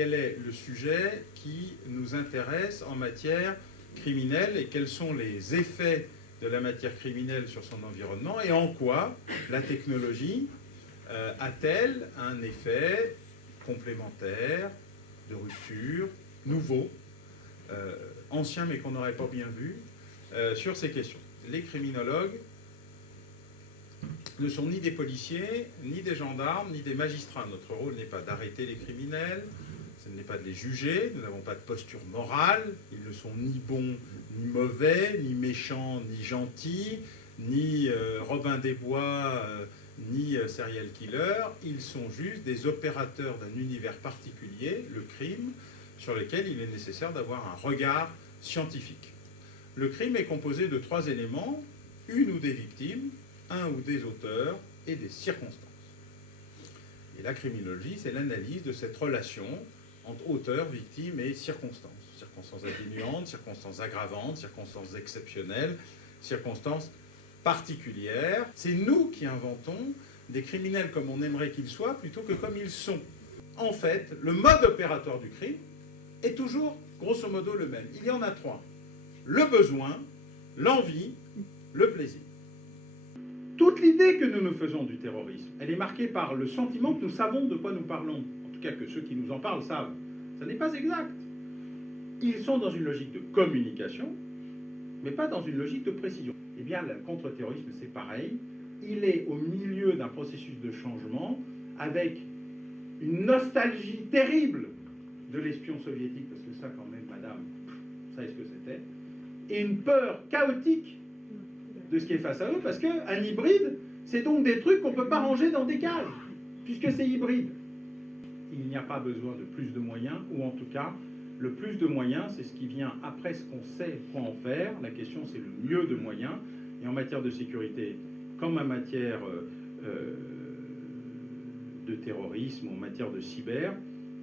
quel est le sujet qui nous intéresse en matière criminelle et quels sont les effets de la matière criminelle sur son environnement et en quoi la technologie a-t-elle un effet complémentaire, de rupture, nouveau, ancien mais qu'on n'aurait pas bien vu, sur ces questions. Les criminologues ne sont ni des policiers, ni des gendarmes, ni des magistrats. Notre rôle n'est pas d'arrêter les criminels, ce n'est pas de les juger, nous n'avons pas de posture morale, ils ne sont ni bons, ni mauvais, ni méchants, ni gentils, ni Robin des Bois, ni serial killer, ils sont juste des opérateurs d'un univers particulier, le crime, sur lequel il est nécessaire d'avoir un regard scientifique. Le crime est composé de 3 éléments, une ou des victimes, un ou des auteurs et des circonstances. Et la criminologie, c'est l'analyse de cette relation entre auteur, victime et circonstances. Circonstances atténuantes, circonstances aggravantes, circonstances exceptionnelles, circonstances particulières. C'est nous qui inventons des criminels comme on aimerait qu'ils soient plutôt que comme ils sont. En fait, le mode opératoire du crime est toujours, grosso modo, le même. Il y en a 3. Le besoin, l'envie, le plaisir. Toute l'idée que nous nous faisons du terrorisme, elle est marquée par le sentiment que nous savons de quoi nous parlons. En tout cas, que ceux qui nous en parlent savent. Ça n'est pas exact. Ils sont dans une logique de communication, mais pas dans une logique de précision. Eh bien, le contre-terrorisme, c'est pareil. Il est au milieu d'un processus de changement avec une nostalgie terrible de l'espion soviétique, parce que ça, quand même, madame, vous savez ce que c'était, et une peur chaotique de ce qui est face à eux, parce qu'un hybride, c'est donc des trucs qu'on ne peut pas ranger dans des cases, puisque c'est hybride. Il n'y a pas besoin de plus de moyens, ou en tout cas, le plus de moyens, c'est ce qui vient après ce qu'on sait quoi en faire. La question, c'est le mieux de moyens. Et en matière de sécurité, comme en matière de terrorisme, ou en matière de cyber,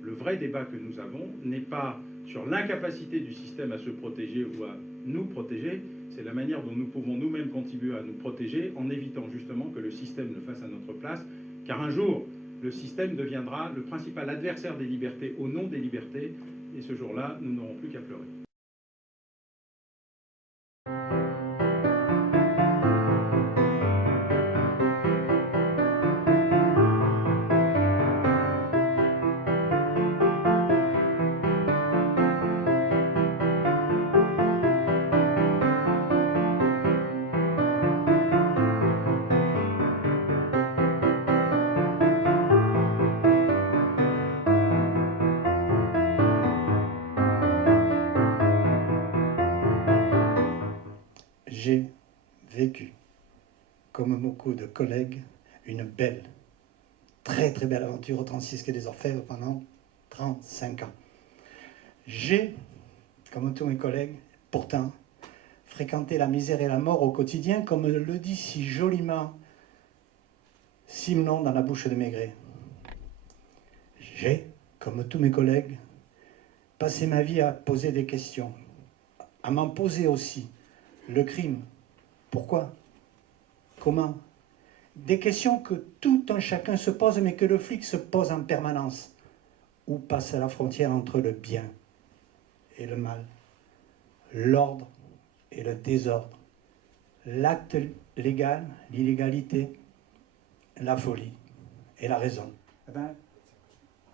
le vrai débat que nous avons n'est pas sur l'incapacité du système à se protéger ou à nous protéger, c'est la manière dont nous pouvons nous-mêmes contribuer à nous protéger en évitant justement que le système le fasse à notre place, car un jour, le système deviendra le principal adversaire des libertés au nom des libertés, et ce jour-là, nous n'aurons plus qu'à pleurer. J'ai vécu, comme beaucoup de collègues, une belle, très très belle aventure au 36 quai des Orfèvres pendant 35 ans. J'ai, comme tous mes collègues, pourtant, fréquenté la misère et la mort au quotidien, comme le dit si joliment Simenon dans la bouche de Maigret. J'ai, comme tous mes collègues, passé ma vie à poser des questions, à m'en poser aussi. Le crime, pourquoi? Comment? Des questions que tout un chacun se pose, mais que le flic se pose en permanence. Où passe la frontière entre le bien et le mal? L'ordre et le désordre? L'acte légal, l'illégalité, la folie et la raison? Eh ben,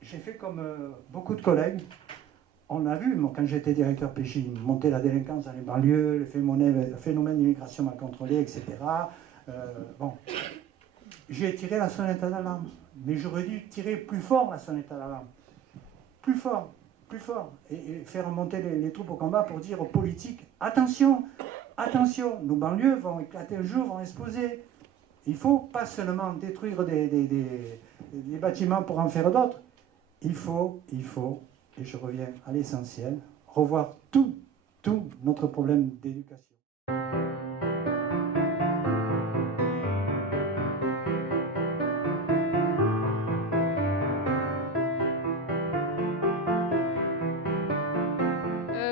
j'ai fait comme beaucoup de collègues. On a vu, moi, quand j'étais directeur PJ, monter la délinquance dans les banlieues, le phénomène d'immigration mal contrôlée, etc. Bon, j'ai tiré la sonnette d'alarme, mais j'aurais dû tirer plus fort la sonnette d'alarme. Plus fort, et faire monter les troupes au combat pour dire aux politiques, attention, attention, nos banlieues vont éclater un jour, vont exploser. Il ne faut pas seulement détruire des bâtiments pour en faire d'autres. Il faut, et je reviens à l'essentiel, revoir tout notre problème d'éducation.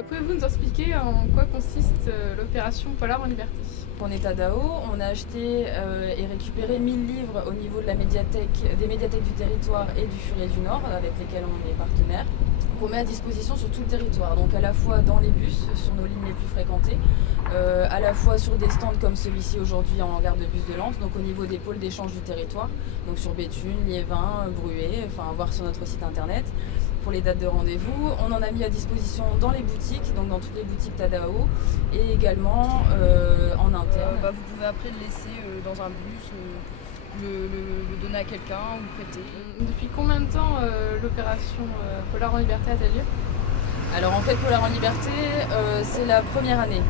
Pouvez-vous nous expliquer en quoi consiste l'opération Polar en liberté ? On est à Dao, on a acheté et récupéré 1000 livres au niveau de la des médiathèques du territoire et du Furet du Nord, avec lesquels on est partenaire, qu'on met à disposition sur tout le territoire, donc à la fois dans les bus, sur nos lignes les plus fréquentées, à la fois sur des stands comme celui-ci aujourd'hui en gare de bus de Lens, donc au niveau des pôles d'échange du territoire, donc sur Béthune, Liévin, Bruay, enfin à voir sur notre site internet. Pour les dates de rendez-vous, on en a mis à disposition dans les boutiques, donc dans toutes les boutiques Tadao, et également en interne. Vous pouvez après le laisser dans un bus, le donner à quelqu'un ou le prêter. Depuis combien de temps l'opération Polar en Liberté a-t-elle lieu? Alors en fait, Polar en Liberté, c'est la première année.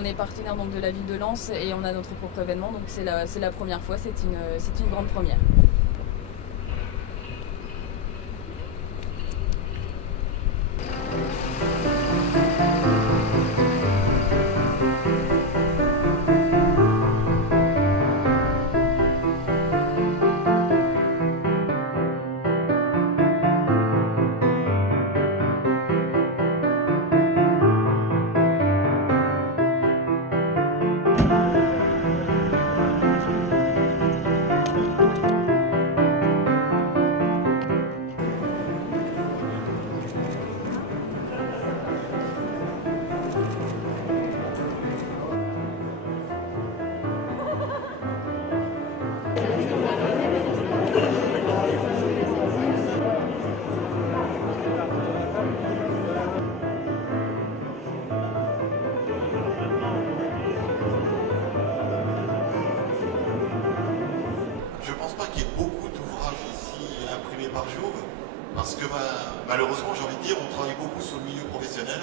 On est partenaire donc, de la ville de Lens et on a notre propre événement, donc c'est la première fois, c'est une grande première. Je ne pense pas qu'il y ait beaucoup d'ouvrages ici imprimés par jour, parce que malheureusement, j'ai envie de dire, on travaille beaucoup sur le milieu professionnel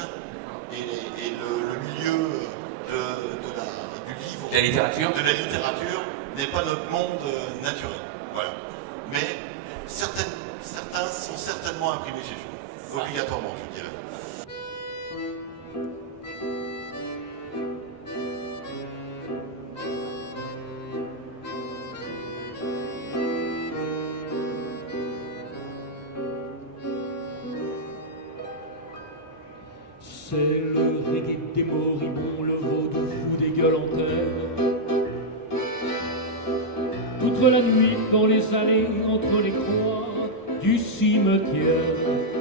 et le milieu du livre, de la littérature n'est pas notre monde naturel. Voilà. Mais certains sont certainement imprimés chez vous, obligatoirement, je dirais. C'est le reggae des moribonds, le vaudou fou des gueules en terre. Toute la nuit dans les allées, entre les croix du cimetière.